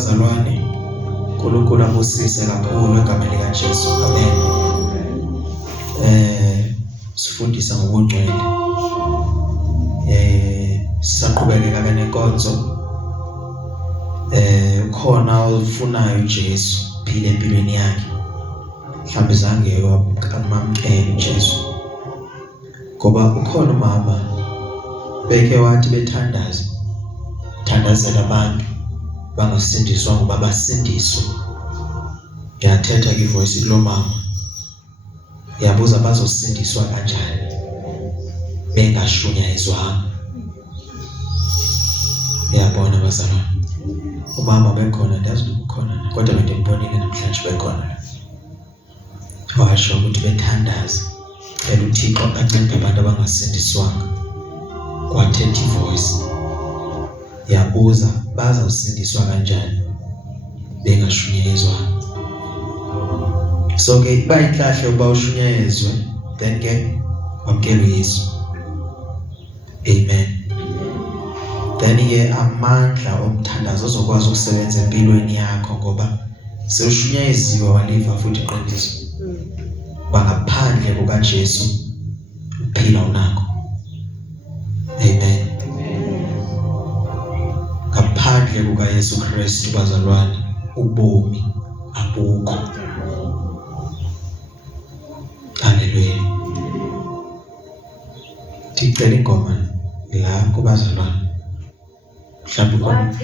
bazalwane, uNkulunkulu abusise kakhulu egameni likaJesu. Amen. Sifundisa ngokungcwele. Sisaqhubekeka nenkonzo. Khona ufunayo uJesu phila empilweni yakhe. Mhlawumbe zange wamamkela uJesu. Ngoba ukhona umama beke wathi bethandaza, thandazela abantu bangasindiswa ngoba basindiswe. Ngiyathetha ke ivoice kulo mama. Yabuza bazosindiswa kanjani bengashunyayezwanga. Yabona bazalwane. Umama bekhona, ndazi ukukhona kodwa bendimbonile namhlanje bekhona. Washo ukuthi bethandaza ela uThixo ancede abantu abangasindiswanga. Kwathetha ivoice. Yabuza bazawusindiswa kanjani bengashunyayezwanga. So ke bayinhlahle uba ushunyayezwe then ke wamkela uYesu. Amen. Then ke amandla omthandazo uzokwazi ukusebenza empilweni yakho ngoba sewushunyayeziwe waliva futhi iqiniso. Bangaphandle kukaJesu uphila unakho. Amen. Ngaphandle kukaYesu Kristu bazalwane ubomi abukho. Haleluya. Ticela ingoma la kubazalwane. Mhlawumbe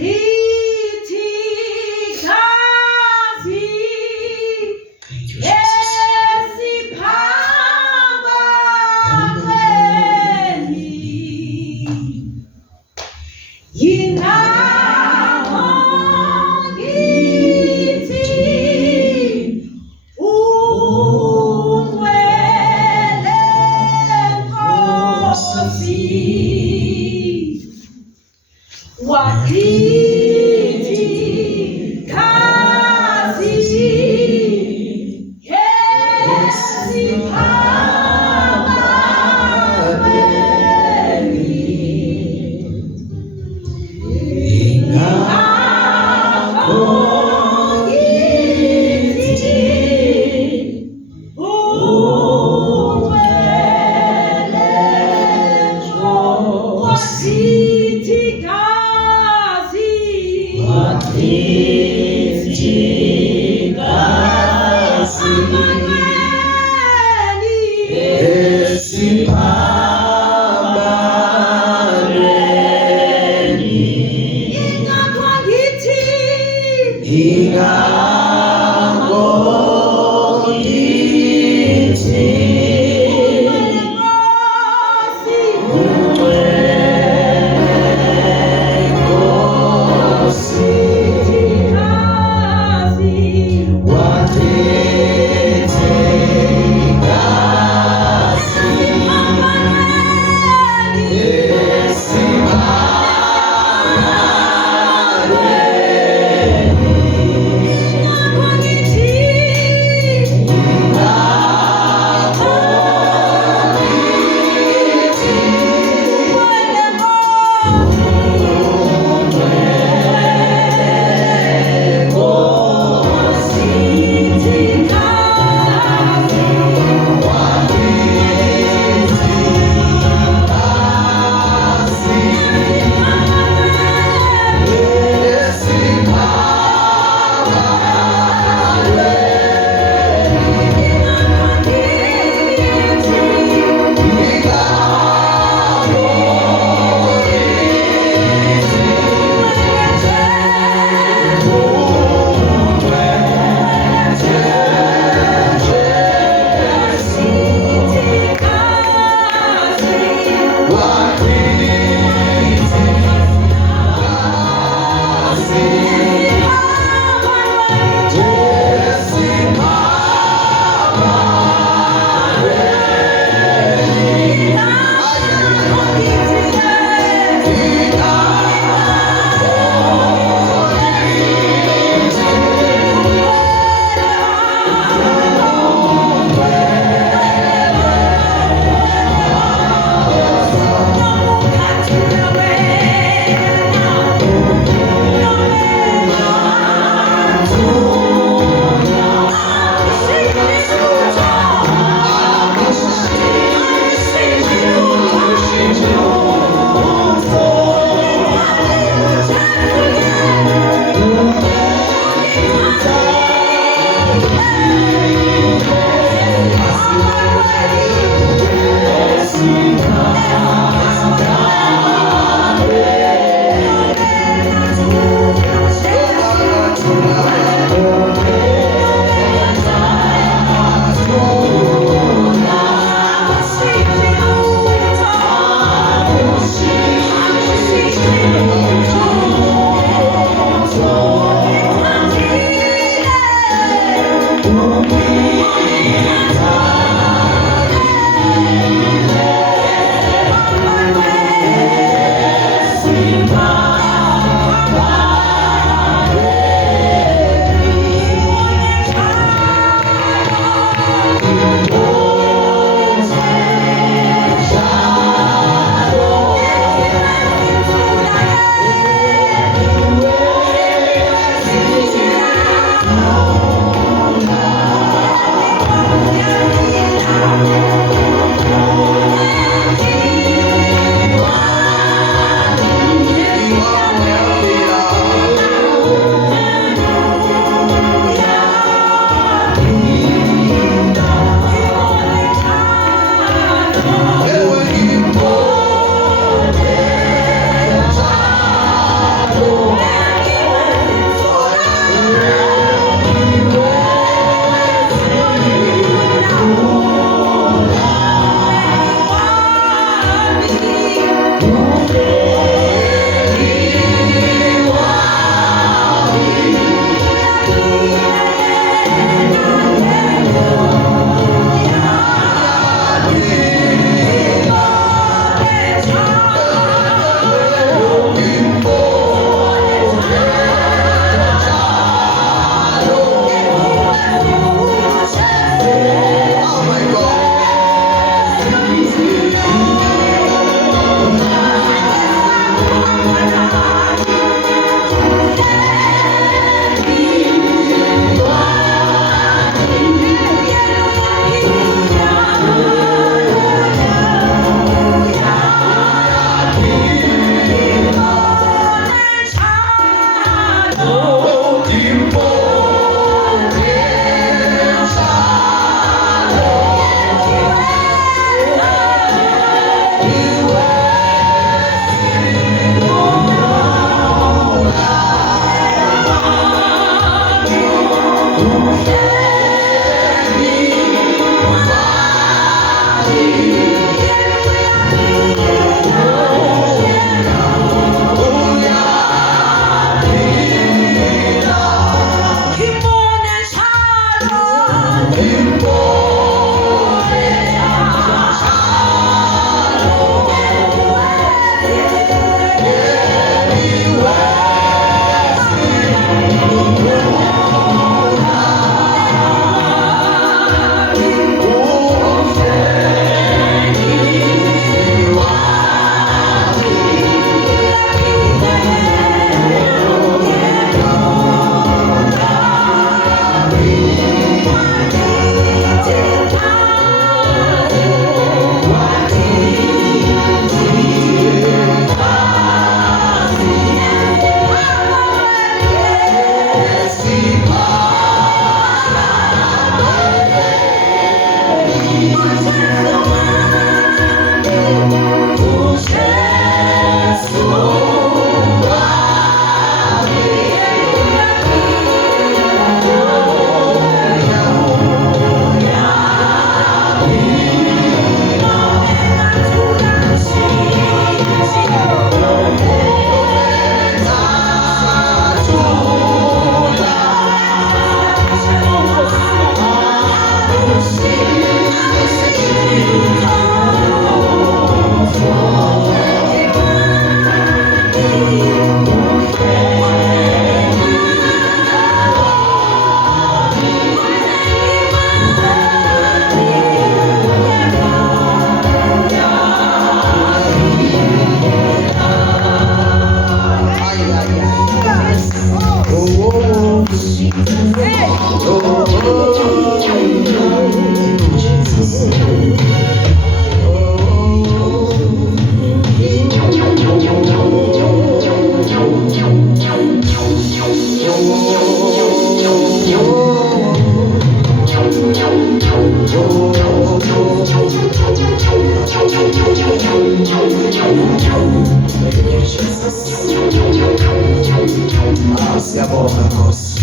Siyabonga Nkosi,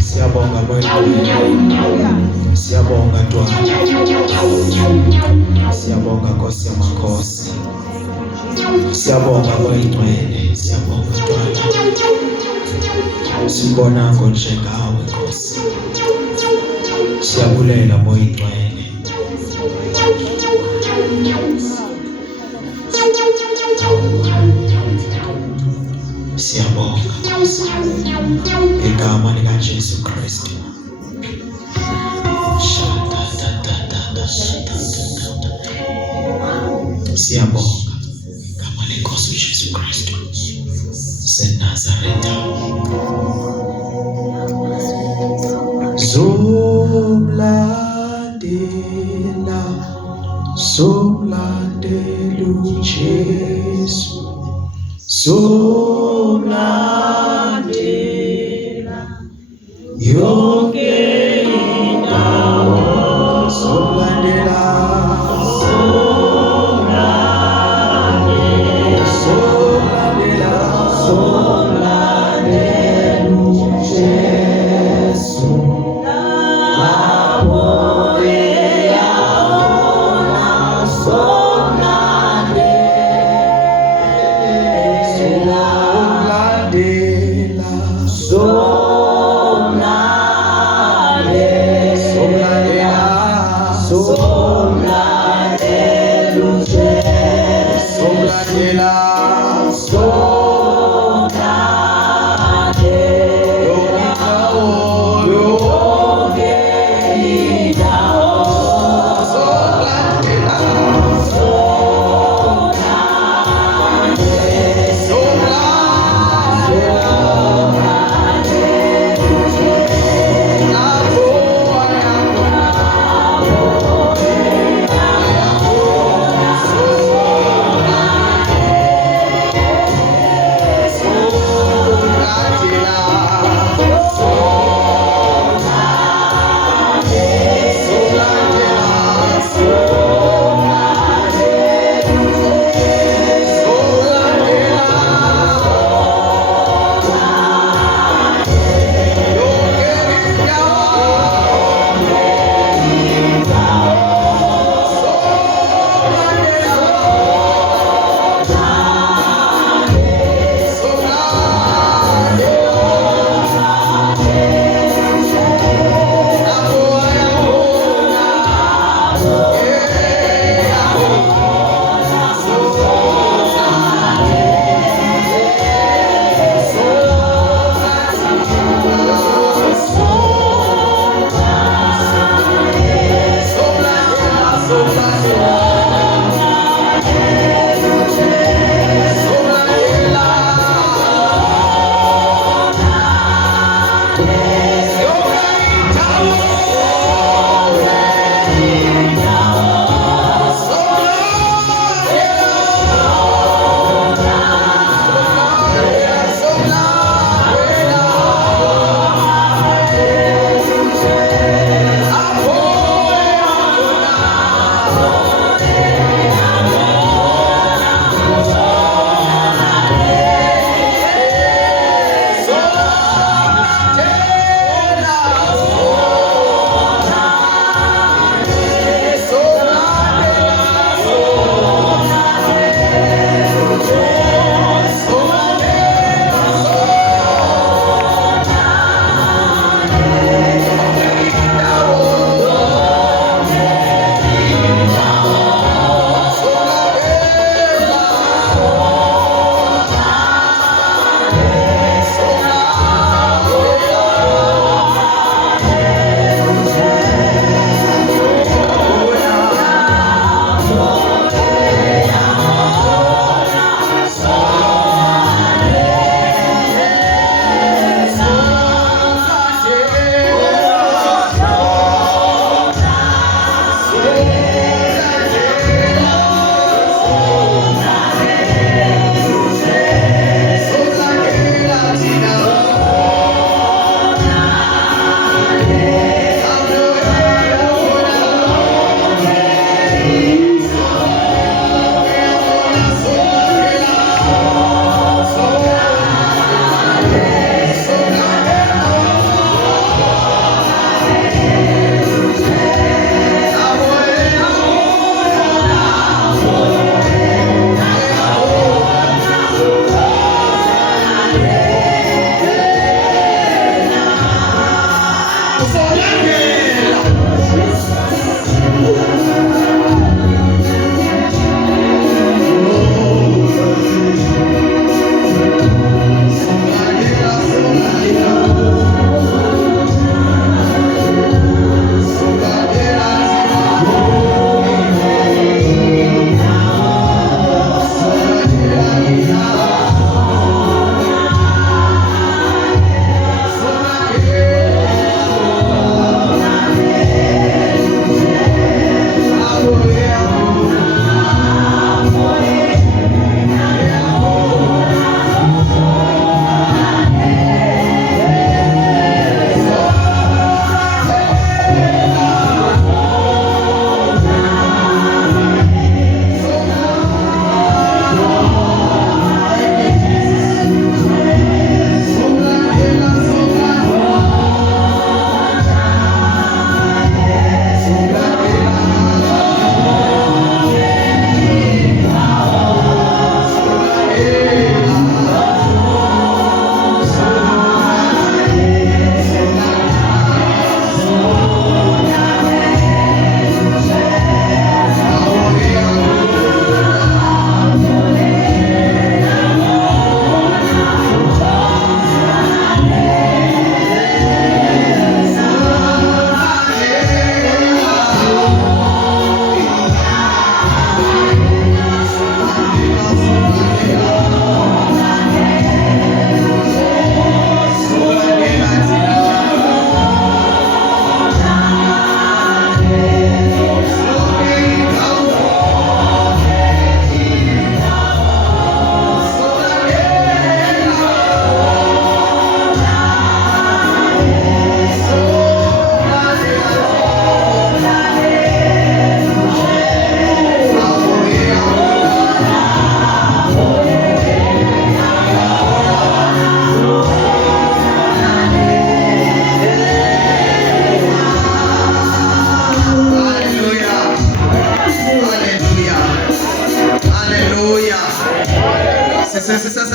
siyabonga Moyeni, siyabonga Ntwana, siyabonga Nkosi yamakhosi, siyabonga Moyeni, siyabonga Ntwana, sibonanga njengawe Nkosi, siyabulela Moyeni. Siyabonga igama lika Jesu Kristu. Siyabonga igama lenkosi uJesu Kristu seNazaretha. Zomlandela, zomlandela uJesu. Somlandela yonke indawo, somlandela, somlandela, somlandela, somlandela uJesu.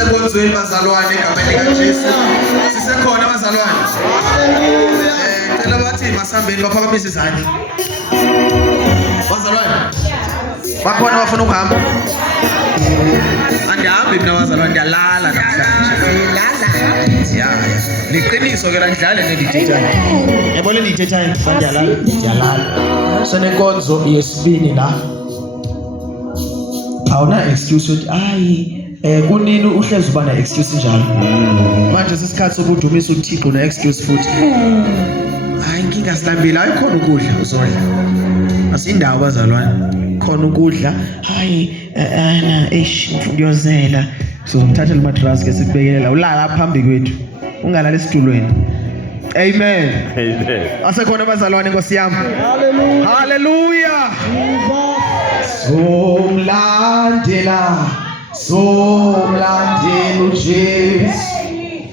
Sisekonzweni bazalwane egameni likaJesu. Sisekhona bazalwane. Cela bathi masambeni baphakamise izandla. Bazalwane. Bakhona bafuna ukuhamba. Andihambi mina bazalwane ndiyalala namhlanje. Ya. Liqiniso ke la ndidlale nendithethayo. Yabona endithethayo ndiyalala. Senenkonzo yesibini la. Awuna excuse ukuthi hayi kunini uhlezi uba na excuse njalo. Manje sesikhathi sokudumisa uThixo na excuse futhi. Hayi inkinga silambile ayikhona ukudla uzodla. Asindawo bazalwane. Khona ukudla. Hayi ana ngiyozela. Sizomthatha lematras ke sikubekelela ulala phambi kwethu. Ungalala esitulweni. Amen. Amen. Asekhona bazalwane Nkosi yami. Hallelujah. Hallelujah. Somlandela uJesu.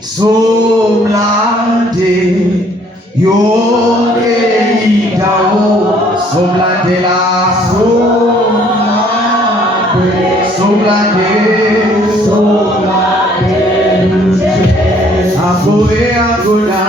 Somlandela yonke indawo. Somlandela Apoe agora,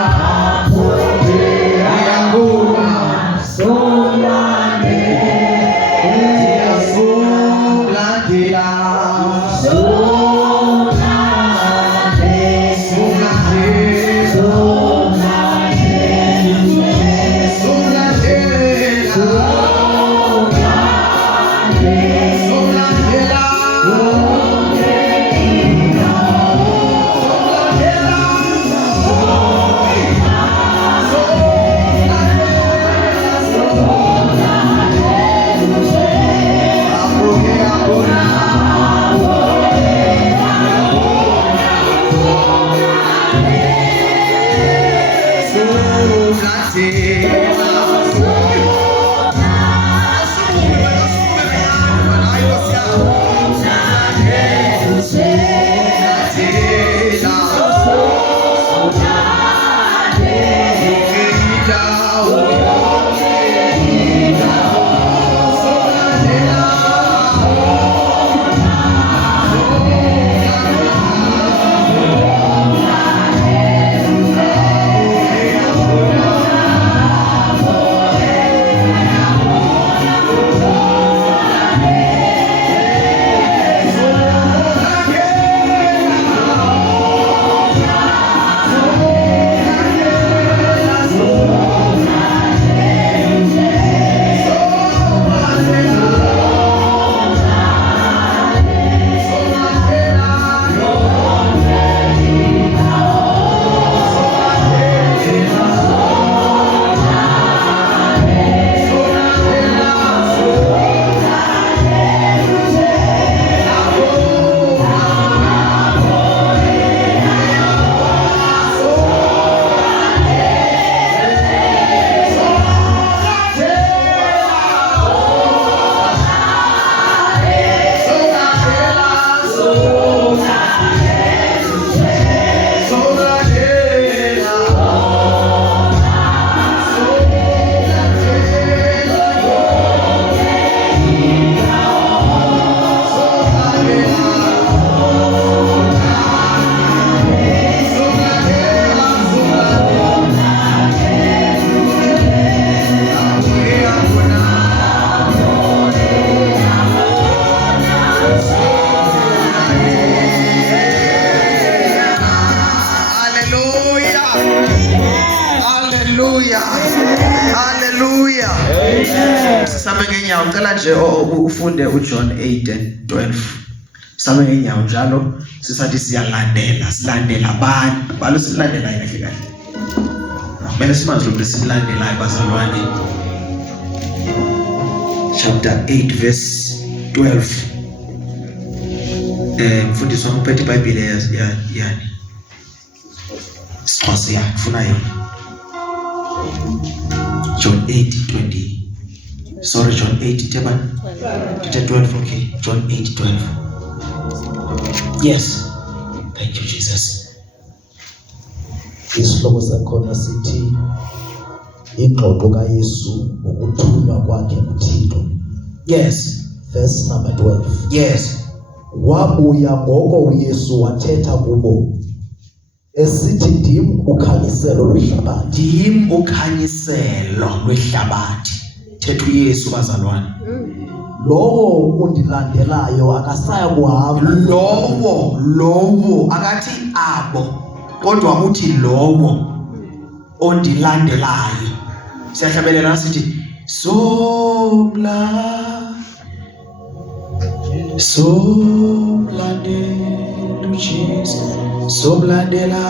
Sisambe ngenyawo ngicela nje ufunde uJohn 8:12. Sisambe ngenyawo njalo sisathi silandela abantu. Balo silandela kahle kahle. Kumele simazi ukuthi silandelayo bazalwane. Chapter 8 verse 12. Mfundisi wami uphethe iBhayibheli yani. Sixhosa yafuna yona. John 8:20. Sorry, John 8:12. 12, okay. John 8:12. Yes. Thank you, Jesus. Isihloko sakhona sithi ingxoxo kaYesu ukuthunywa kwakhe kuThixo. Yes. Verse number 12. Yes. wabuya ngoko uYesu wathetha kubo esithi ndim ukhanyiselo lwehlabathi. Ndim ukhanyiselo lwehlabathi. Thetha uYesu bazalwane. Lowo undilandelayo akasaya kuhamba. Lowo akathi abo kodwa uthi lowo ondilandelayo. Siyahlabelela sithi somlandela uJesu, somlandela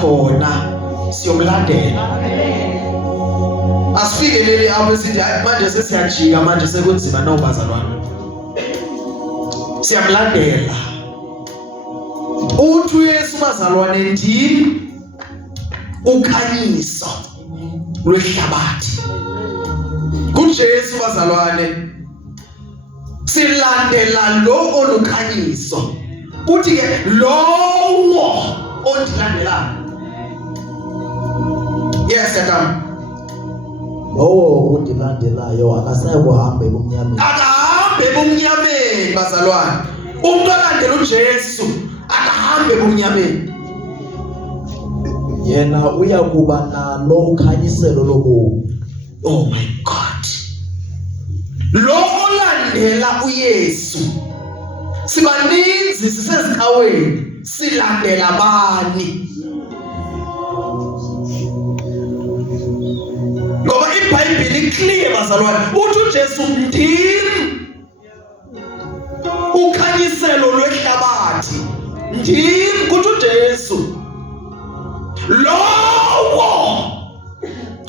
khona siyomlandela. Asifikeleli apho sithi hayi manje sesiyajika manje sekunzima nobazalwane. Siyamlandela. Uthi uYesu bazalwane ndim ukhanyiso lwehlabathi. KuJesu bazalwane silandela lo olukhanyiso. Uthi ke lowo ondilandelayo. Yes, Adam. Lowo undilandelayo akasaya kuhamba ebumnyameni. Akahambe ebumnyameni bazalwane. Umuntu olandela uJesu akahambe ebumnyameni. Yena uya kuba nalo ukhanyiselo lobomi. Oh my God. Lo olandela uYesu sibaninzi sisezikhaweni silandela bani? Ngoba iBhayibheli clear bazalwane uthi uJesu ndim ukhanyiselo lwehlabathi. Ndim kuthi uJesu lowo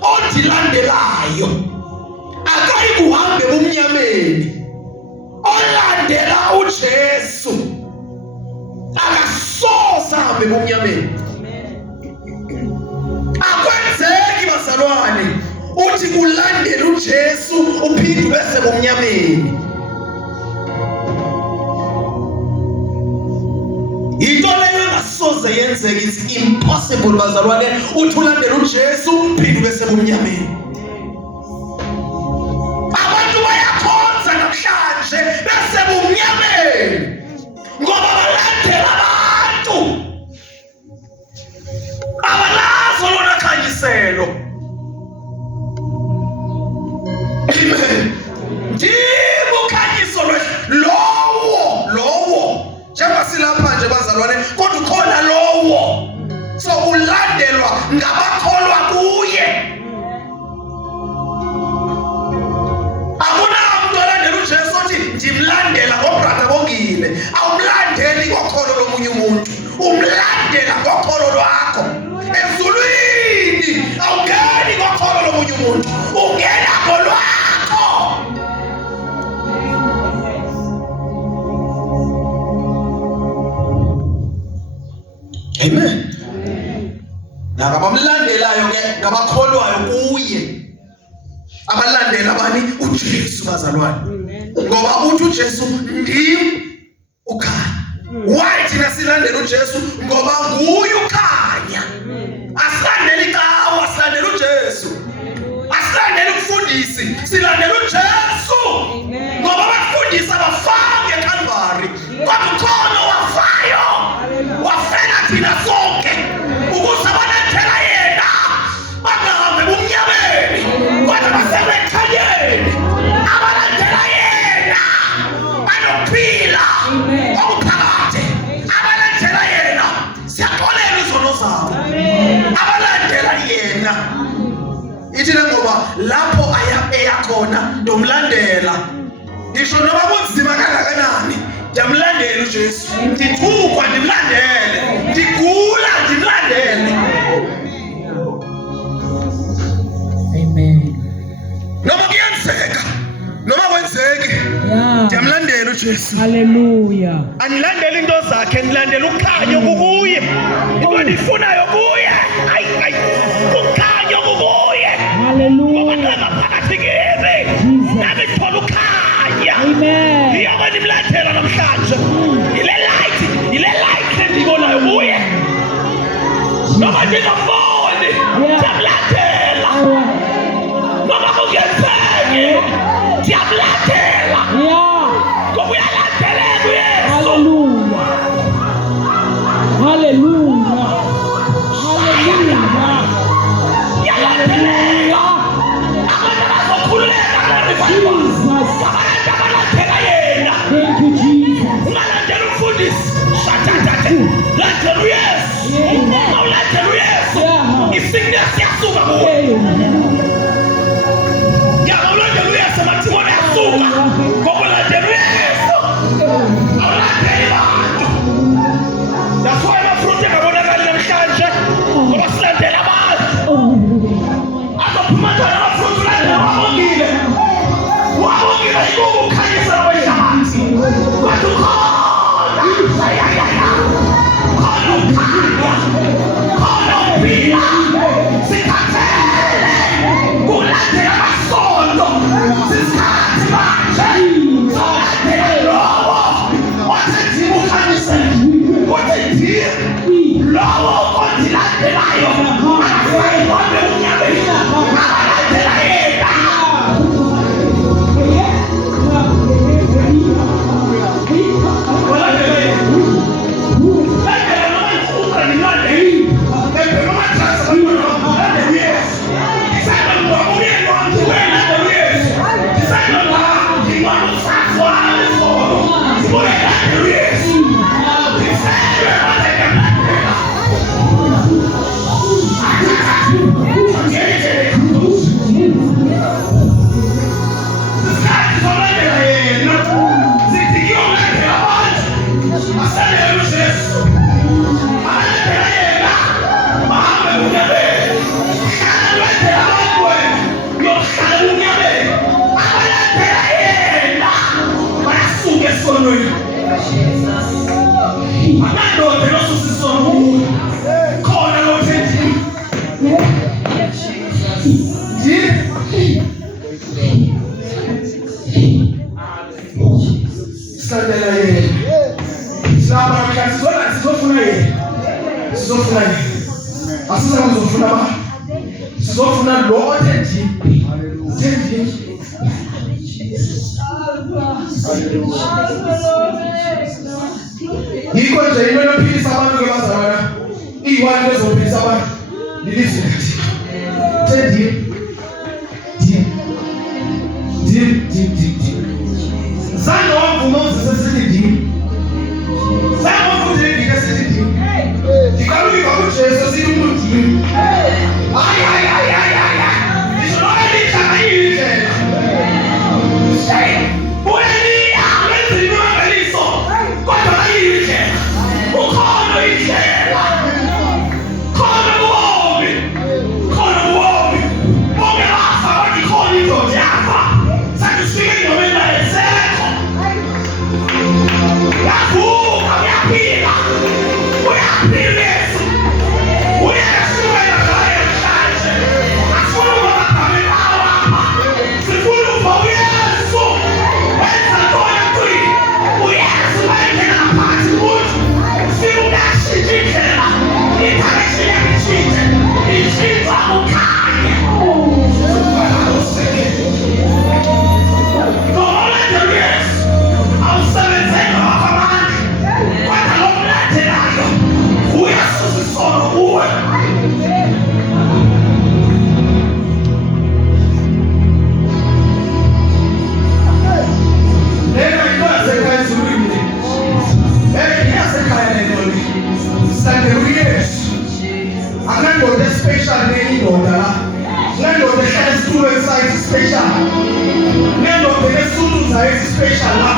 ondilandelayo akayi kuhamba ebumnyameni. Olandela uJesu akasoze ahambe ebumnyameni. Akwenzeki bazalwane uthi ulandela uJesu uphinde bese ebumnyameni. Into leyo engasoze yenzeka, it's impossible bazalwane uthi ulandela uJesu uphinde bese ebumnyameni. Abantu bayakhonza namhlanje bese ebumnyameni ngoba balandela abantu abalazo lona khanyiselo. Amen. Ndim ukhanyiso lowo njengoba silapha nje bazalwane kodwa ukhona lowo so ulandelwa ngabakholwa kuye. Akunamuntu olandela uJesu othi ndimlandela ngobrother Bongile. Awumlandeli ngokholo lomunye umuntu, umlandela ngokholo lwakho. Ezulwini awungeni ngokholo lomunye umuntu, ungena ngolwakho. Amen. Nabamlandelayo ke ngabakholwayo kuye. Abalandela bani? uJesu bazalwane. Ngoba uthi uJesu ndim ukhanya. Why thina silandela uJesu? Ngoba nguye ukhanya. Asilandeli ikawa, silandela uJesu. Asilandeli umfundisi, silandela uJesu. Ngoba abafundisi abafanga eCalvary kodwa ukhona wafayo wafela thina sonke ukuze abalandela yena bangahambi ebumnyameni kodwa basebekhanyeni. Abalandela yena banokuphila okuphakade. Abalandela yena siyaxolela izono zabo. Abalandela yena ithi ngoba lapho eya khona ndomlandela. Ngisho noma kunzima kangakanani ndiyamlandela uJesu. Ndithukwa ndimlandele, ndigula ndimlandele. Amen. Noma kuyenzeka noma kwenzeki Jesu. Hallelujah. Anilandele into zakhe, nilandele ukhanyo kukuye. Into endifunayo kuye. Ayi. Ukhanyo kukuye. Hallelujah. Phakathi kimi. Nami thola ukhanya. Amen. Ndiyabe ndimlandela namhlanje. Ile light endibonayo kuye. Noma ndingafuni. Ndiyamlandela. Noma kungenzeki. Ndiyamlandela. Ngoba uyalandeleka uYesu. Hallelujah. Hallelujah. Hallelujah. Yalandeleka. Abantu bazokhululeka kule revival. Abantu abalandela yena. Thank you, Jesus. Ungalandela umfundisi. Shatatate. Landela uYesu. Awulandela uYesu. I-sickness yasuka kuwe. Awulandela uYesu amathimona yasuka. Ngoba ulandela uYesu. Awulandeli bantu. That's why amafruit engabonakali namhlanje. Ngoba silandela abantu. Azophuma njani amafruit ulandela wabongile. Wabongile yikuba ukhanyisa wehlabathi. Kodwa ukhona. Khona ukhanya. Khona uphila. Sikhathele. Kulandela amasondo. Sisikhathi manje. Solandela lowo. Wathethi ukhanyise. Wathethi lowo ondilandelayo. Akafaki kwami unyabeni. Akalandela yena. Sizofuna lo othenjini. Yikho nje into yophilisa abantu ke bazalwana. Iyiwani lezophilisa abantu. Lilizwi likaThixo. Thenjini. Zange wamvuma uzisesithi ndini. Zange wamvuma ndini esithi ndini. Ndikaluka kuJesu sithi umuntu ndini. Ay. Ngisho noba lihlanga yindlela. Ueliya wenza imangaliso. Kodwa ayindlela. Ukhona indlela. Khona ubomi. Bonke bafa bathi khona indoda yafa. Sangifike engomeni ayisekho. Yavuka uyaphila. Uyaphila Yesu. Uyasuka ngayo mhlanje. Asifuna ukubagame bawo apha. Sifuna ukuba uYesu wenza ntoni emntwini. uYesu wayengena ngaphansi kuthi ufike uyashintsha indlela. Idirection yakitshintshe. Ishintsha ukhanye. Ngolandela uYesu awusebenzeli wakho amandla. Kodwa lo mlandelayo uyasusa isono kuwe. Lena yinto yasekhaya ezulwini. Iyasekhaya lento le. Silandela uYesu. Akunandoda especial nenye indoda la. Kunandoda ehlala esitulweni sayo special. Kunandoda enesutu zayo special la.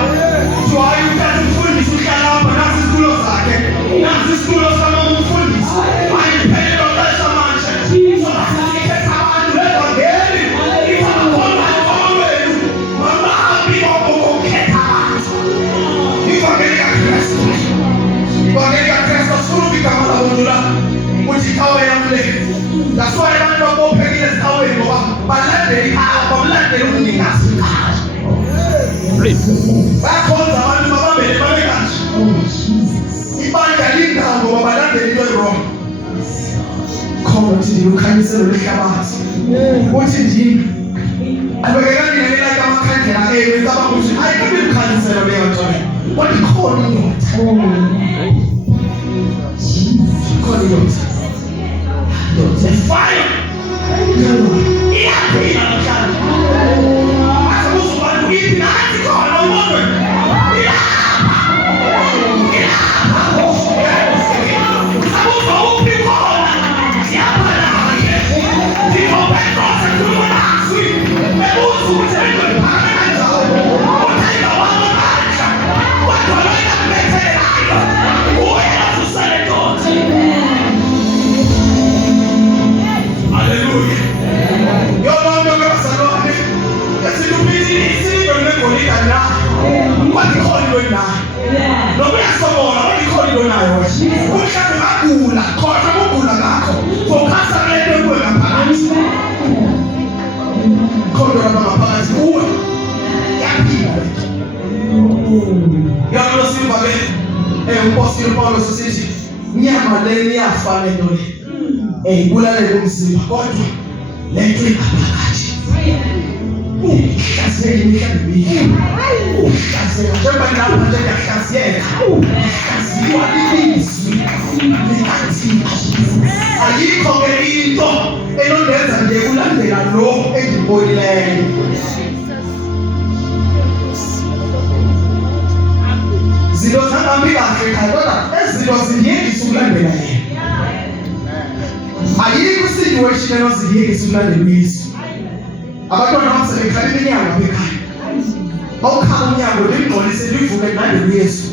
Kuthiwa hayi uthatha umfundisi uhlala apha nasi isitulo zakhe. Nasi isitulo samamfundisi. Hayi iphelelo xesha manje. Izokhetha abantu bevangeli. Izabakhona emqolweni. Mamabi kokukhetha abantu. uthi iqhawe yamle that's why abantu babophekile eziqhaweni ngoba balandela iqhawe balandela umnikazi bakhonza abantu babambele babe kanje ibandla lindawo ngoba balandela into wrong khona uthi ukhanyiselo lehlabathi uthi ndini abekekani ngelaka amakhandlela ewe sabakuthi ayikabi ukhanyiselo leyo nto kodwa ikhona indoda khona indoda the fire iyaphila namhlanje asabuzubantu ithi nathi khona umonwe Paulo sisithi nyama le iyafana into le ibulale umzimba kodwa le nto ingaphakathi uhlasela imihlambi uhlasela njengoba lapha nje yahlaziyeka uhlaziwa ilizwi likathi ayikho ke into enondenza nje kulandela lo engibonileyo zinto zangabi kahle kodwa ezinto zingiyekisa ukulandela yena ayikho situation enozingiyekisa ukulandela uYesu abantwana basebekhaya iminyango bekhaya bawukhaba umnyango limgqolise livuke kulandela uYesu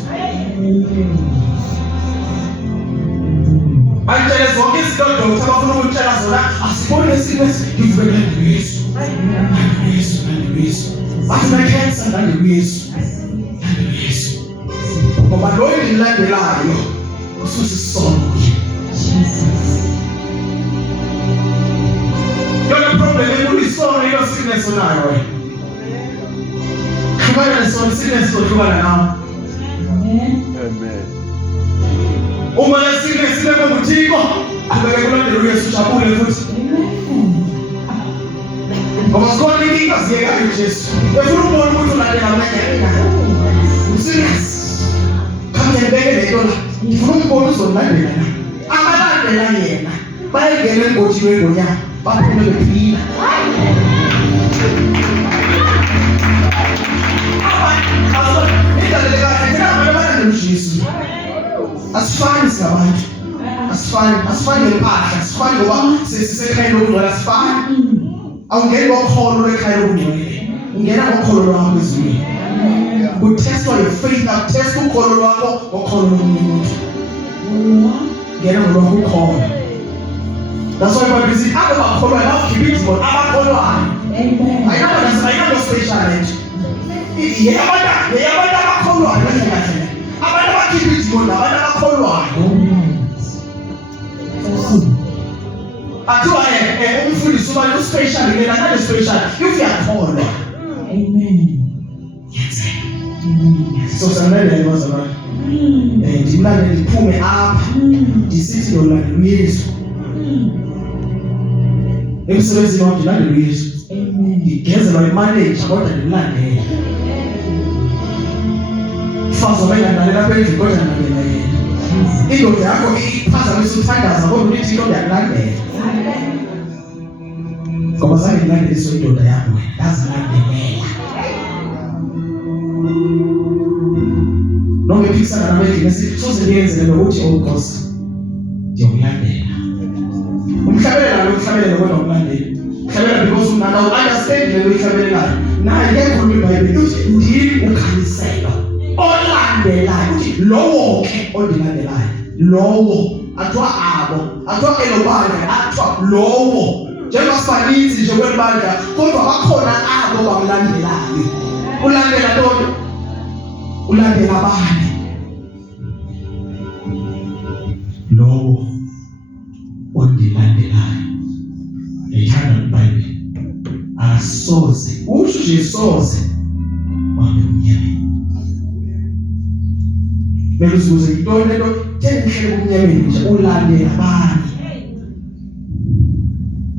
antele zonke izinto doctor abafuna ukutshela zona asibone isinto livuke kulandela uYesu bafuna cancer kulandela uYesu ngoba lo engilandelayo usuthi isono yona problem enkulu isono ilo sickness onayo wena khubana nesono sickness kodlula nawe amen uma le sickness ileko muthiko abeke kulandela uYesu jabule futhi ngoba khona inkinga ziyekayo uJesu efuna ukubona ukuthi ulandela amanye serious ngibeke le nto la ngifuna umbona uzolandela la abalandela yena bayengena engothiwe ngonyaka baphume bephila asifani sabantu asifani ngempahla asifani ngoba sisekhaya lokungcwele asifani awungeni kokholo lwekhaya lokungcwele ungena kokholo lwakho ezweni utestwa your faith test ukholo lwakho ngokholo lomuntu ngena ngolwakho ukholo that's why Bible says aba bakholwa bakhipha izimo abakholwayo amen ayinabo speciality abantu abakholwayo kahle abantu abakhipha izimo nabantu abakholwayo athiwa umfundisi uba special ngena nale special if yakholwa amen so sanele bazalwane ndimlande ndiphume apha ndisithi ndolanda uYesu emsebenzini wami ndilande uYesu ndigezelwa imanager kodwa ndimlandele mfazo bengandalela lapha endlini kodwa ndimlandela yena indoda yakho iphazamisa uthandaza kodwa ulithi into ndiyakulandela ngoba zange ndilandele iso indoda yakho ndazilandelela noma ephikisana nabendlela sithi soze niyenzele nokuthi onkosi ndiyokulandela umhlabelela lokuhlabelela kodwa umlandela hlabelela because umnana understand le uyihlabelelayo naye ngekho iBhayibheli uthi ndimi ukhanyiselo olandelayo uthi lowo ke ondilandelayo lowo athiwa abo athiwa elobandla athiwa lowo njengoba sibaninzi nje kwelibandla kodwa bakhona abo bamlandelayo ulandela ntoni ulandela abanye lowo soze usho nje soze wabe umnyameni bese uzuze into lento tenhle kumnyameni nje ulandela abanye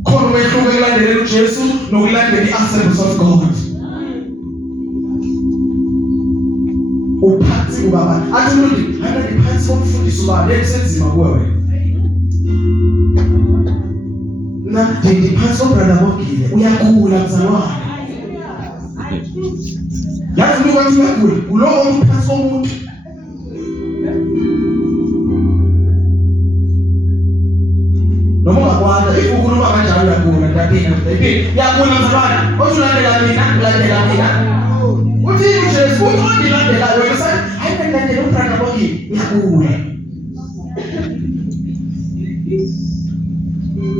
khona umehluko ekulandeleni uJesu nokulandela iAssemblies of God uphansi ubaba athi umuntu hana ngiphansi komfundisi ubaba lekusenzima kuwe wena na ngiphansi kombrother Bongile uyakhula mzalwane yazi ukuthi uyakhula ulowo umphansi komuntu noma ungakwazi ukukhuluma kanjalo uyakhula ndaphina uyakhula mzalwane osulandela mina ulandela mina uthi uJesu ulandelelayo wena hayi ngilandela umbrother Bongile uyakhula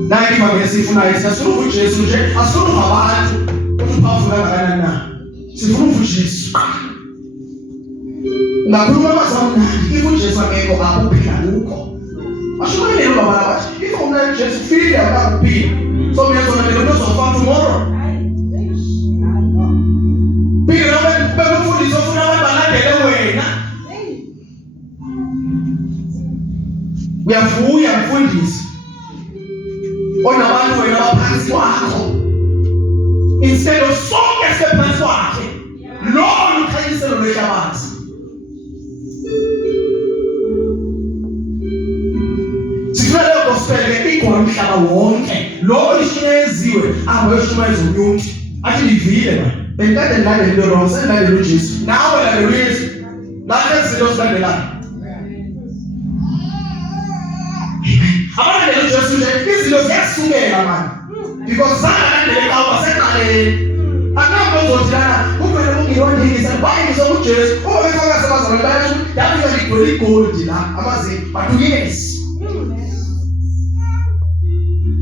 nayi manje sifuna isasulu uJesu nje asulu abantu ukuphavuka kangakanani na sifuna uJesu ngakhuluma amazamnandi uJesu akekho akuphila ukho ashubele lo baba bathi if una Jesu feel akakuphila so mina zona lelo sofa tomorrow phila nawe bekufundisa ufuna abantu balandele wena uyavuya mfundisi onabantu wena baphansi kwakho instead of sonke sephansi kwakhe lo ukhanyiselo lwehlabathi sifuna le gospel igona umhlaba wonke lo ishineziwe angoyishumeza umuntu athi livile manje bekade ngale into wrong sengilandela uJesu nawe lalela uYesu lalela izinto silandelayo abalandela uJesu nje izinto ziyasukela manje because zangalandeleka awasekuqaleni akambe ozothilana kumele ungiyondingisa bayingiso uJesu uma befaka sebazalwane bayasho yafika ligcwele igold la amazinto badukesi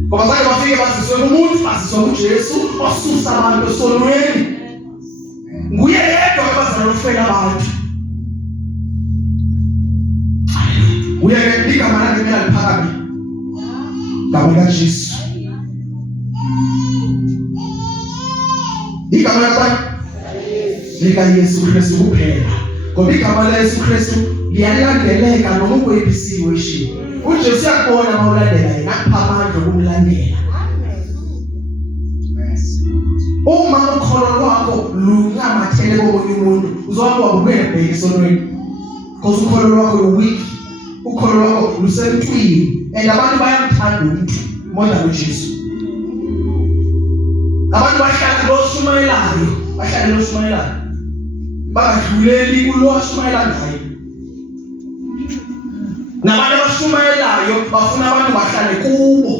ngoba zake bafike basiswe umuntu basiswe uJesu osusa abantu esonweni nguye yedwa abazalwane ofela abantu uye igama lakhe mina liphakame igama likaJesu igama lakhe likaYesu Kristu kuphela ngoba igama laYesu Kristu liyalandeleka noma ukuyiphi situation uJesu yakubona mawulandela yena akuphamandla ukumlandela uma ukholo lwakho luncamathele komunye umuntu uzohamba ubheke esonweni because ukholo lwakho lu-weak ukholo lwakho lusemntwini and abantu bayamthanda umuntu more than uJesu abantu bahlale loshumayelayo bangadluleli kulo washumayela ngayo nabantu abashumayelayo bafuna abantu bahlale kubo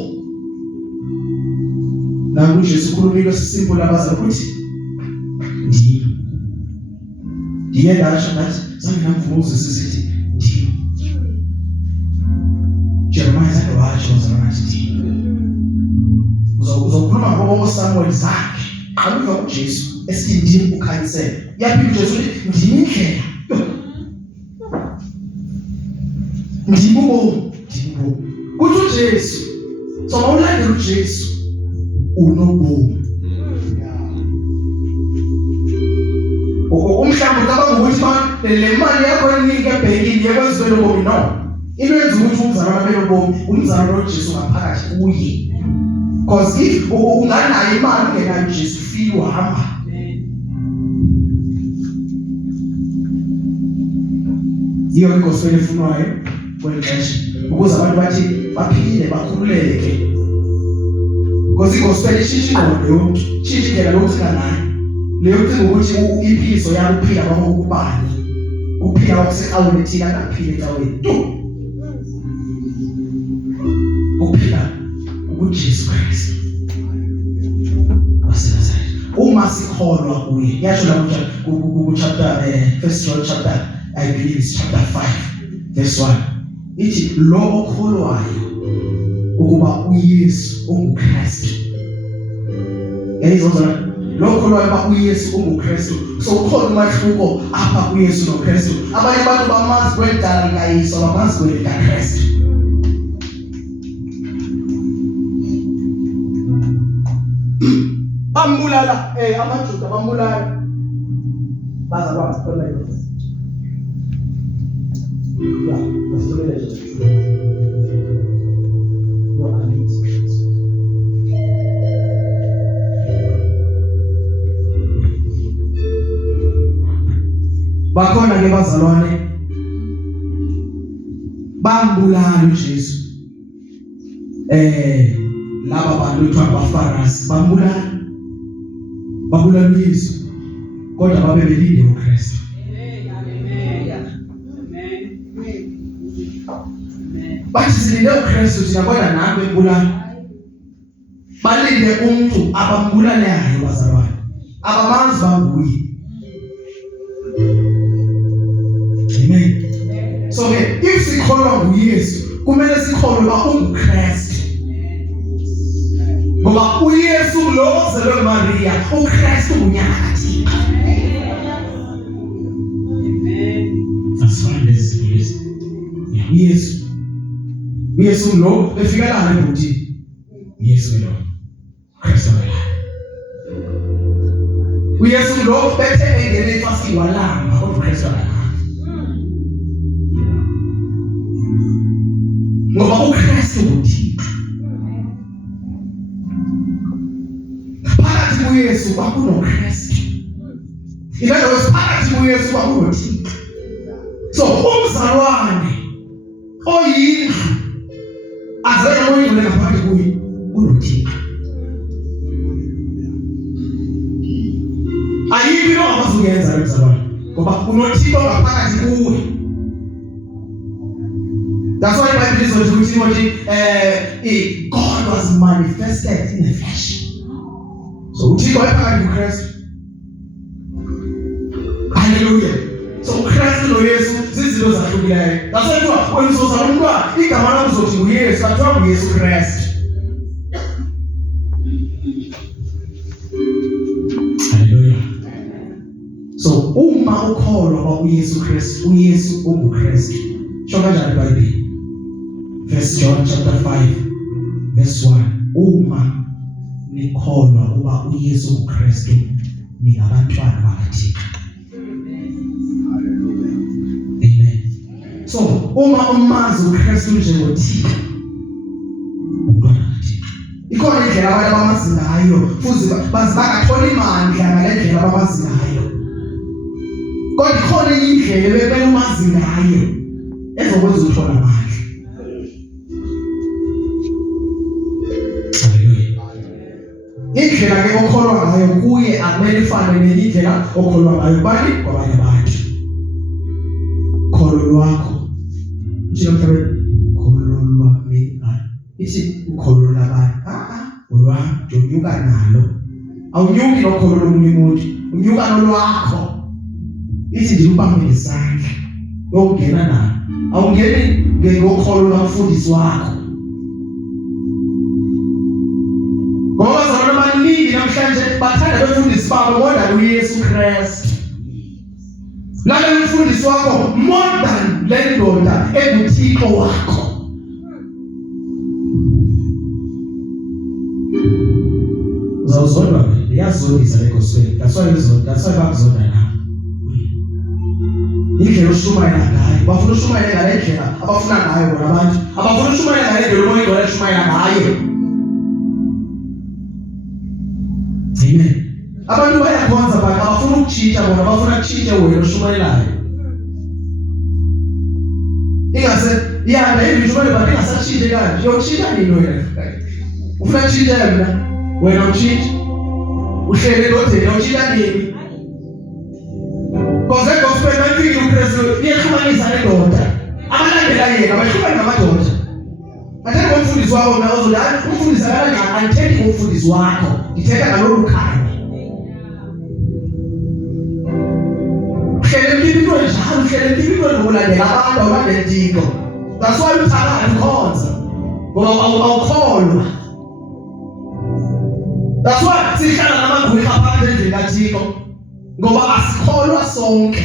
na uJesu khulumile simple abazali ukuthi ndiye ndasho nathi sanginamvuzo sisithi Jeremiah said washo zanathi uzokhuluma ngoba Samuel zakhe qaluka uJesu esindini ukhanyisela yapi uJesu ndimindlela ndibubo kuthi uJesu so mawulandela uJesu unobomi umhlawumbe cabanga ukuthi le mali yakho eningi ebhekile yekwenziwe lobomi no into yenza ukuthi umzalwane belobomi umzalwane uJesu ngaphakathi kuye because if unganayo imali ungenayo uJesu feel uhamba yiyo igospel efunwayo kwexesha ukuze abantu bathi baphile bakhululeke because igospel ishintsha ingqondo yomuntu ishintsha indlela yokuphila nayo leyo kuthi ukuthi impilo yakho uphila kwakho ukubani uphila kwakuseqalweni thina ngaphile ecaweni uphila uJesu Kristu uma sikholwa kuye yasho la ku chapter first John chapter I believe it's chapter 5 verse 1 ithi lo okholwayo ukuba uYesu unguKristu yayizona lo okholwayo ukuba uYesu unguKristu so ukhona umahluko apha kuYesu noKristu abanye abantu bamazi kwendala kaYesu bamazi kwendakaKristu bambulala amaJuda bambulala bazalwane khona ya basilele nje no angithi bakhona ke bazalwane bambulala uJesu laba bantu ekuthiwa abaFarisi babulala uYesu kodwa babe belinde uKristu. Bathi silinde uKristu thina kodwa nabe embulala balinde umuntu abambulalayo bazalwane abamazi banguye. Amen. So if sikholwa nguYesu kumele sikholwe ba uKristu. Ngoba uYesu lo ozelwe nguMaria uKristu unyakathi. Amen. Asifande sibuyise. Yesu lo efika la ebuthi. Yesu lo. Kristu lo. uYesu lo bethe engene fasi walamba kodwa Kristu lo. Ngoba uKristu uthi phakathi kuYesu kwakunoKristu. Ilelo phakathi kuYesu kwakunoThixo. So umzalwane oyindlu azele oyindlu ngaphakathi kuye unoThixo. Ayibi lo abazuyenza umzalwane ngoba unoThixo ngaphakathi kuwe. That's why the Bible says to Timothy, God was manifested in the flesh. So uThixo wayephakathi kuKristu. Hallelujah. So uKristu noYesu zizinto zahlukileyo. That's why when uzozala umntwana igama lakho uzothi nguYesu, kuthiwa nguYesu Kristu. Hallelujah. So uma ukholwa kwa uYesu Kristu, uYesu unguKristu. Shoka kanjani iBhayibheli? First John chapter 5 verse 1. Uma nikholwa uba uYesu uKristu ningabantwana bakaThixo. Amen. So uma umazi uKristu njengoThixo umntwana kaThixo. Ikhona indlela abantu abamazi ngayo futhi bangathola imandla ngale ndlela abamazi ngayo. Kodwa ikhona indlela ebebe umazi ngayo ezokwenza uthola amandla. Indlela ke okholwa ngayo kuye akumele ifane nendlela okholwa ngayo bani kwabanye abantu. Kholo lwakho njalo mhlawumbe kholo lwami ithi ukholo labantu olwami unyuka nalo awunyuki nokholo lomunye umuntu unyuka nolwakho. Ithi nje ubambe ngesandla uyongena nalo awungeni ngokholo lomfundisi wakho. Ngoba zona abaningi namhlanje bathanda befundisi babo kodwa uYesu Kristu. Lalo mfundisi wakho more than le ndoda enguThixo wakho. Uzawuzondwa iyazondisa le gospel. That's why bakuzonda la. Indlela ushumayela ngayo. Bafuna ushumayela ngale ndlela abafuna ngayo bona abantu. Abafuna ushumayela ngale ndlela umoya ngone ushumayela ngayo. Amen. Abantu bayakhonza baka abafuna ukutshintsha bona bafuna ukutshintsha wena ushumayelayo. Ingase yanda ibijumele bathi ngasatshintshe kanje. Yotshintsha nini wena? Ufuna ukutshintsha mina? Wena utshintsha. Uhlele ndodeni utshintsha nini? Because the gospel mafiki uKristu iyexhumanisa nendoda. Abalandela yena baxhumana namadoda. Athe umfundisi wakho na ozodala umfundisi akala angithethi umfundisi wakho. Ngithetha ngalolu khaya. Uhlele impilo njalo uhlele impilo ngokulandela abantu abanentiko. That's why uthanda ukhonza. Ngoba awukholwa. That's why sihlala namagwili apha endlini kaThixo. Ngoba asikholwa sonke.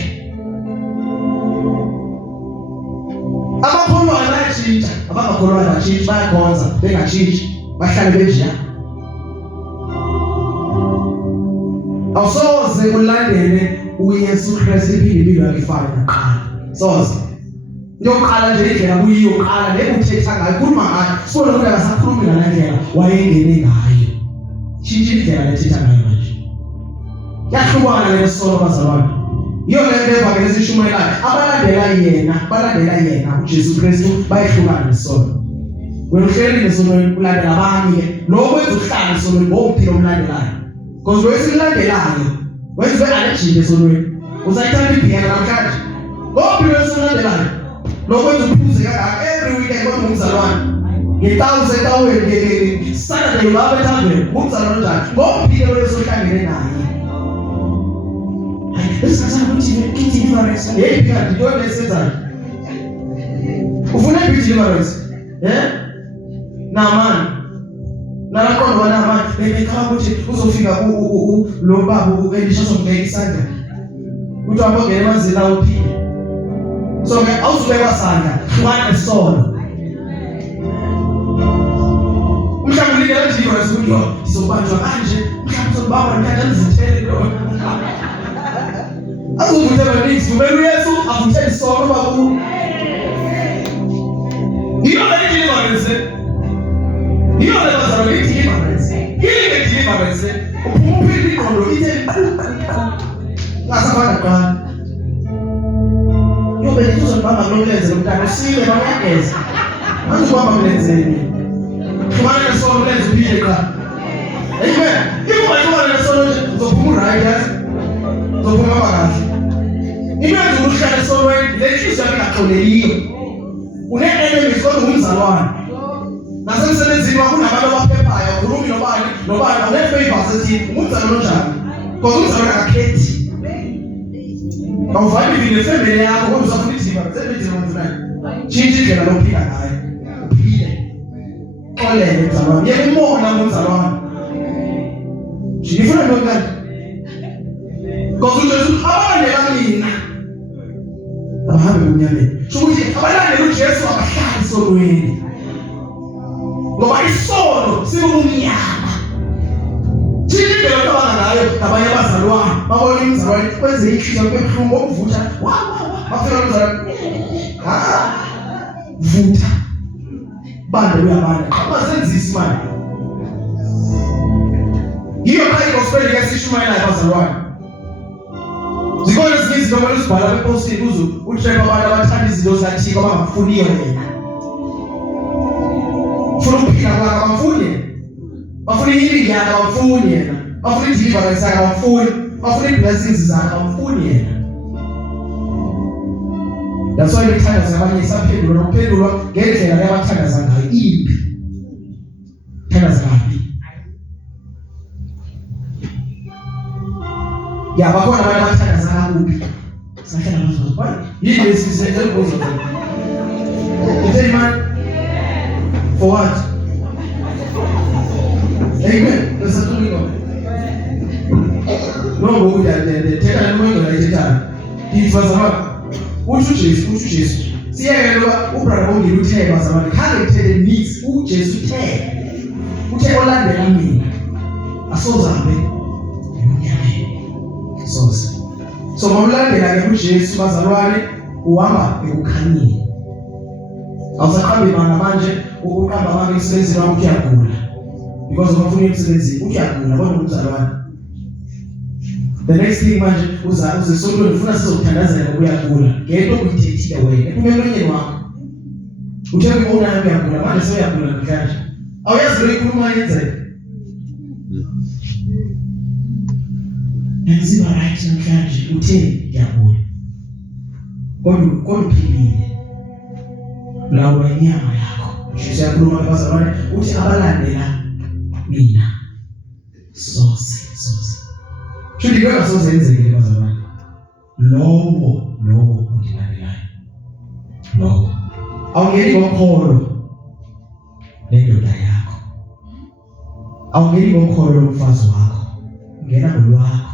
Abakholwa bayashintsha, abangakholwa bayashintsha, bayakhonza, bengatshintshi, bahlale benjiya. awusoze ulandele uYesu Kristu iphinde impilo yakhe ifane naqala soze ngiyoqala nje indlela kuyiyo qala lekuthetha ngayo kukhuluma ngayo sibona ukuthi akasakhulumi ngalendlela wayengene ngayo shintsha indlela lethetha ngayo manje yahlukana lesono bazalwane iyo lento evakele sishumayelayo abalandela yena uJesu Kristu bayihlukana nesono wena uhleli nesono ulandela abanye lo kwenza uhlale nesono ngokuphila umlandelayo because wesilandelayo wenze allergy esonweni usayithanda ibhiyana namhlanje ngokuphila wesilandelayo lo kwenza uphuze kangaka every weekend kodwa umzalwane nge-1000 Saturday babe thaveni umzalwane njani ngokuphila wesohlangene naye Esasa ukuthi ngithi deliverance hey kanti into esenzayo ufuna ukuthi deliverance naman nalaqondo wanaman bekhala ukuthi uzofika lo baba elisha sombeka isandla uthi abongene emazini awo phinde so ke awuzubeka sandla hlukana nesono mhlawumbe ngeke deliverance ukuthi izobanjwa kanje mhlawumbe uzobaba kanjani izithele lo azuvutela nisi kumele uYesu avuthe isono babu iyo le deliverance iyo le bazalwa le deliverance ile deliverance uphumile ikondo ithe ngasabana qala yo bese uzobamba nolenze lomntana usile bayageza manje kwamba mlenzeni kumele isono lenze uphile qala amen ibo bayisono lesono uzophuma right uzophuma kahle Imagine ukuhlala sonweni lenhliziyo engaxoleliyo. Une-enemies kodwa umzalwane. Nasemsebenzini wakho unabantu abaphephayo, ukhulumi nobani, une-favors ethi umzalwane onjani. Because umzalwane akakhethi. Awuvali vile family yakho kodwa usafuna ithiba, sebenzisa mfana. Tshintsha indlela lokuphila ngayo. Uphile. Xolele mzalwane. Yeke umona ngomzalwane. Ngifuna nokani. Because uJesu abalandela mina abahambe kumnyameni ukuthi abalandela uJesu abahlali sonweni ngoba isono sibumnyama thina into abanayo abanye abazalwane babona umzalwane kwenze inhliziyo ebuhlungu okuvutha bafika umzalwane vutha bande uyabanda abasenzisi manje iyo kayi gospel yasishumayela abazalwane Zikole sikizi noma usibhala bepostini kuzo utrap abantu abathanda izinto zathiko abangafuniyo wena. Ufuna ukuphila kwakhe abafuni. Bafuna healing yakhe abafuni yena. Bafuna deliverance yakhe abafuni. Bafuna blessings zakhe abafuni yena. That's why bethanda zabanye isaphendula nokuphendulwa ngendlela yabathandaza ngayo impi. Thandaza ngapi? Ya bakhona abantu abathandaza kakubi. Sahlala bazozibona. Yini lesisenze ukuzo. Hey man. For what? Amen. Let's do it. No go there. Take a moment like that. It was about uJesu. Siyeke ubrother bonke uthe bazalwane khale kuthele needs uJesu uthe olandela mina. Asozabe. So mawulandela ke uJesu bazalwane uhamba ekukhanyeni. Awusaqhambi manje ukuqamba manje emsebenzini wakho uyagula. Because ufuna emsebenzini uyagula kodwa umzalwane. The next thing manje uzesonto ufuna sizokuthandazela ukuyagula. Ngento okuyithethile wena. Kumemlonyeni wakho. Uthe ubona yami uyagula manje sewuyagula namhlanje. Awuyazi lo ikhuluma yenzeka. Nanziba right namhlanje uthe ngiyabona kodwa uphilile lawa inyama yakho Jesu yakhuluma kubazalwane uthi abalandela mina sose Shudi kwa sose enzekile bazalwane lowo undilandelayo lowo awungeni ngokholo nendoda yakho awungeni ngokholo umfazi wakho ngena ngolwakho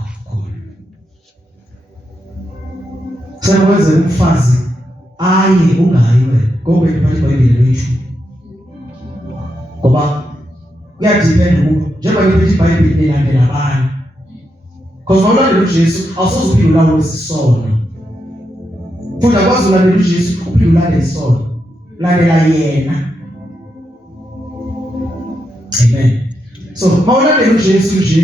Senokwenza umfazi aye ungayi wena ngoba iBhayibheli iBhayibheli lethu ngoba kuyadepend kuwe njengoba iBhayibheli ilandela abantu Because ulandela uJesu awusoze ulawule isisono. Futhi akwazi ulandela uJesu uphinde ulandele isono. Landela yena. Amen. So mawulandela uJesu nje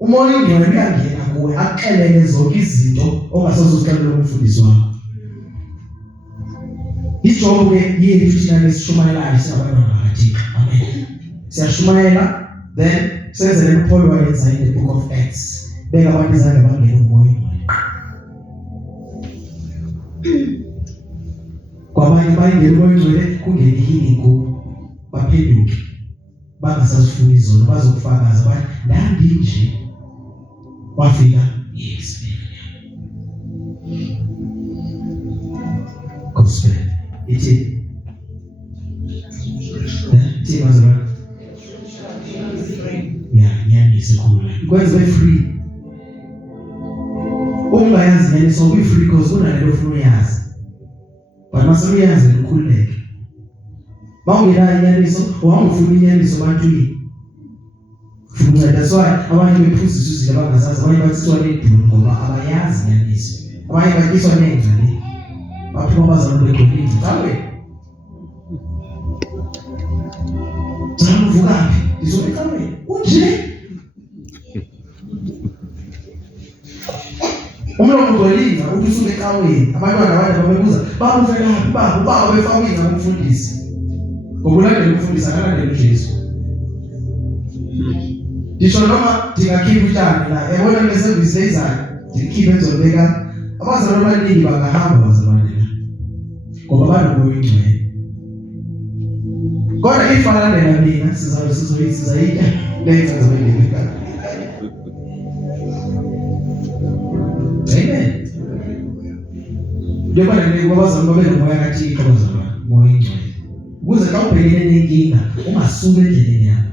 umoya ingcwele uyangena kuwe akuxelele zonke izinto ongasoze uzixelele umfundisi wakho. Ijobo ke yethu thina lesishumayelayo singabantwana bakaThixo. Amen. Siyashumayela then senze lePaul wayenza in the book of Acts. Beka abantu izandla bangena umoya ingcwele. Kwabanye bayingena umoya ingcwele kungena healing kubo. Baphenduke. Bangasazifuni izona bazokufakaza bathi nandi nje wafika yes. Gospel. Ithi mazalwane yani sikhula kwenze free ungayazi yani so be free because unalelo ufuna uyazi but mase uyazi ukhululeke bawungena inyaniso wangufuna inyaniso bantwini funceda so abantu bephuzisa izinto abangazazi abanye bathi nedulu ngoba abayazi inyaniso abanye batiswa nengcali baphuma bazalwane begolide cawe vukapi izobekawe unje umlomo ngolina ubusuke ecaweni abantwana abanye babebuza babufela baba befawini ngumfundisi ngokulandela umfundisi akalandela uJesu disho noma dingakhipha utshani la ebona ngesevisi ezayo dikhiphe ezobeka abazalwane abaningi bangahamba bazalwane la ngoba banomoya ingcwele. Kodwa ifanele mina sizayita lenza zoyibeka. Amen. Njengoba ngikwazi ngoba nomoya kaThixo bazalwane, moya ingcwele. Ukuze xa ubhekene nenkinga ungasuki endleleni yakho.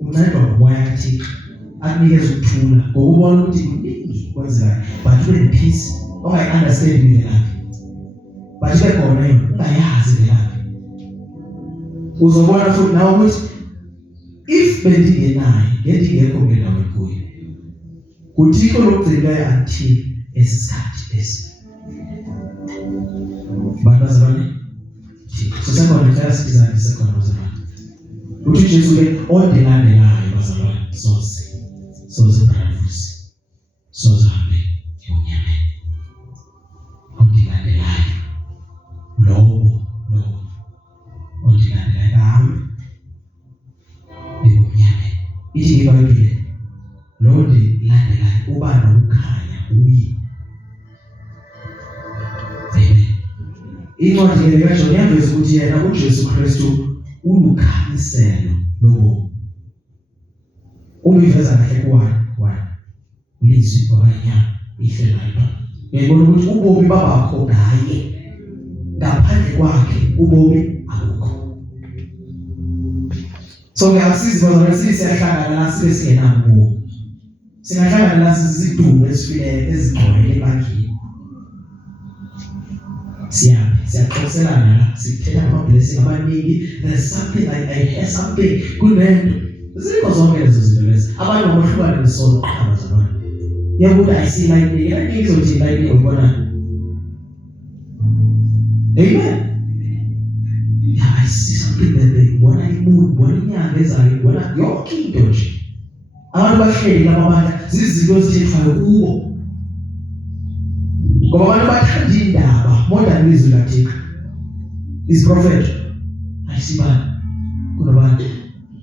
Uncedwa ngomoya kaThixo. Akunikeza ukuthula ngokubona ukuthi kuningi kwenzekayo but ube peace ongayi-understand imvelaphi. But ube khona yona ungayazi imvelaphi. Uzobona futhi nawe ukuthi if bendingenayo ngedingekho ngendawo kuyo kuThixo lokugcina until esikhathi esi bazalwane sisakona njalo sizana sekhona bazalwane uthi Jesu ke ondelandelayo bazalwane soze barafusi soze hambe enyameni ondelandelayo lowo ondelandelayo hambe enyameni ithi iBhayibheli lo ondelandelayo uba nokukhanya uyi. Amen. Incwadi leyo yaveza ukuthi yena uJesu Kristu ulukhanyiselo lobo. Umiveza kahle kuwani ulizwi wabanyama ihlela lapha. Ngibona ukuthi ubomi babakho ngaye. Ngaphandle kwakhe ubomi abukho. So ngiyasiza bazalwane siyahlangana la sibe singenabo. Singahlangana la sizidumo esifile ezigcwele ebangini. Siyaxoxelana la sithetha ama-blessing abaningi. There's something I hear something kunento zikho zonke lezo zinto lezi abantu abahlukane nesono qhaba zabona yabuthi ayisilayini yaningi izothi layini uyibona. Amen. I see something that they bona imuntu bona inyanga ezayo bona yonke into nje abantu bahleli laba abantu zizinto ezithethwayo kubo ngoba abantu bathanda indaba more than izwi laThixo. Is prophet ayisibani kunobantu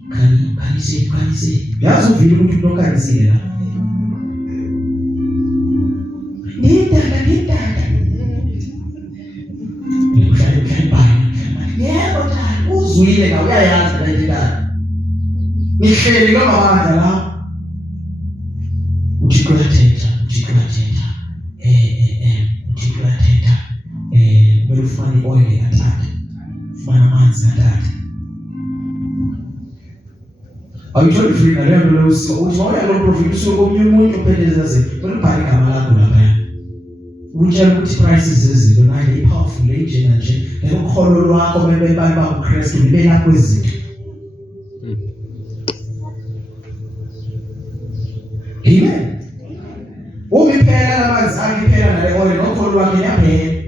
kanise yazi uvile ukuthi umuntu okanisile la nindaba yebo cha uzwile ka uyayazi la indaba nihleli kamabandla la uThixo uyathetha kumele ufane oil kathatha ufana amanzi kathatha. Ayithola free na leyo lo usiko uthi wawuya lo profit usuke komunye umuntu opheleza zinto ubhale igama lakho lapha utshela ukuthi prices zezinto naye ipowerful nje nje ukukholo lwakho bebe baba uKristu libe lapho izinto. Amen. amanzi akiphela nale oil nokholo lwakhe yaphela.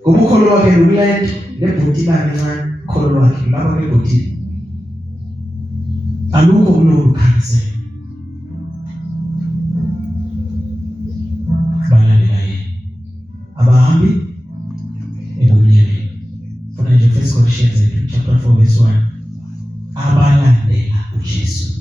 Ngoba ukholo lwakhe luland lebhoti bani ncane ukholo lwakhe lapha lebhoti. Alukho kulo kukhanyisela. Balandela yena. Abahambi ebumnyameni. Funa nje First Corinthians chapter 4 verse 1. Abalandela uJesu.